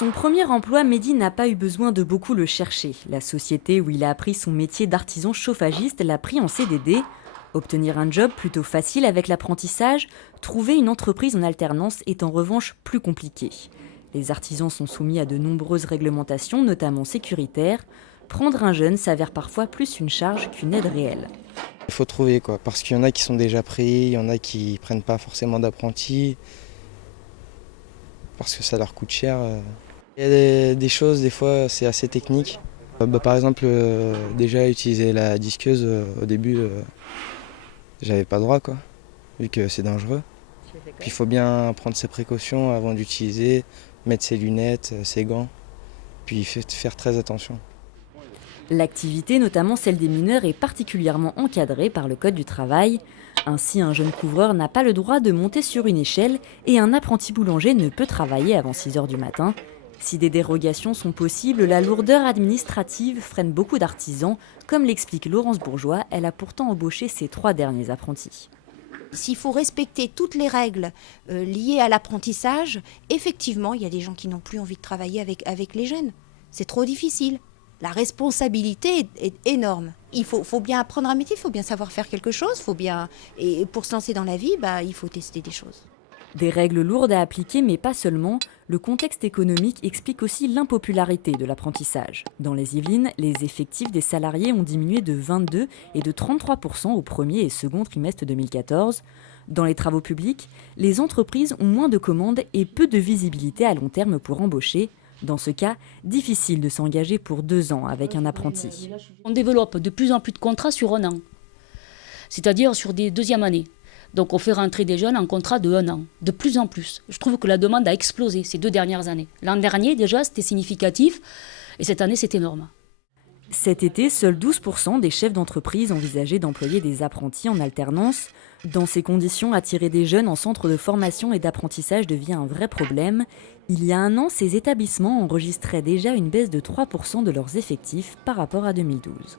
son premier emploi, Mehdi n'a pas eu besoin de beaucoup le chercher. La société où il a appris son métier d'artisan chauffagiste l'a pris en CDD. Obtenir un job plutôt facile avec l'apprentissage, trouver une entreprise en alternance est en revanche plus compliqué. Les artisans sont soumis à de nombreuses réglementations, notamment sécuritaires. Prendre un jeune s'avère parfois plus une charge qu'une aide réelle. Il faut trouver quoi, parce qu'il y en a qui sont déjà pris, il y en a qui prennent pas forcément d'apprentis, parce que ça leur coûte cher. Il y a des choses, des fois, c'est assez technique. Par exemple, déjà utiliser la disqueuse, au début, j'avais pas le droit, quoi, vu que c'est dangereux. Puis il faut bien prendre ses précautions avant d'utiliser, mettre ses lunettes, ses gants, puis faire très attention. L'activité, notamment celle des mineurs, est particulièrement encadrée par le Code du travail. Ainsi, un jeune couvreur n'a pas le droit de monter sur une échelle et un apprenti boulanger ne peut travailler avant 6 h du matin. Si des dérogations sont possibles, la lourdeur administrative freine beaucoup d'artisans. Comme l'explique Laurence Bourgeois, elle a pourtant embauché ses 3 derniers apprentis. S'il faut respecter toutes les règles liées à l'apprentissage, effectivement, il y a des gens qui n'ont plus envie de travailler avec les jeunes. C'est trop difficile. La responsabilité est énorme. Il faut bien apprendre un métier, il faut bien savoir faire quelque chose, et pour se lancer dans la vie, il faut tester des choses. Des règles lourdes à appliquer, mais pas seulement. Le contexte économique explique aussi l'impopularité de l'apprentissage. Dans les Yvelines, les effectifs des salariés ont diminué de 22 et de 33% au premier et second trimestre 2014. Dans les travaux publics, les entreprises ont moins de commandes et peu de visibilité à long terme pour embaucher. Dans ce cas, difficile de s'engager pour 2 ans avec un apprenti. On développe de plus en plus de contrats sur 1 an, c'est-à-dire sur des deuxièmes années. Donc on fait rentrer des jeunes en contrat de 1 an, de plus en plus. Je trouve que la demande a explosé ces 2 dernières années. L'an dernier déjà c'était significatif et cette année c'est énorme. Cet été, seuls 12% des chefs d'entreprise envisageaient d'employer des apprentis en alternance. Dans ces conditions, attirer des jeunes en centre de formation et d'apprentissage devient un vrai problème. Il y a 1 an, ces établissements enregistraient déjà une baisse de 3% de leurs effectifs par rapport à 2012.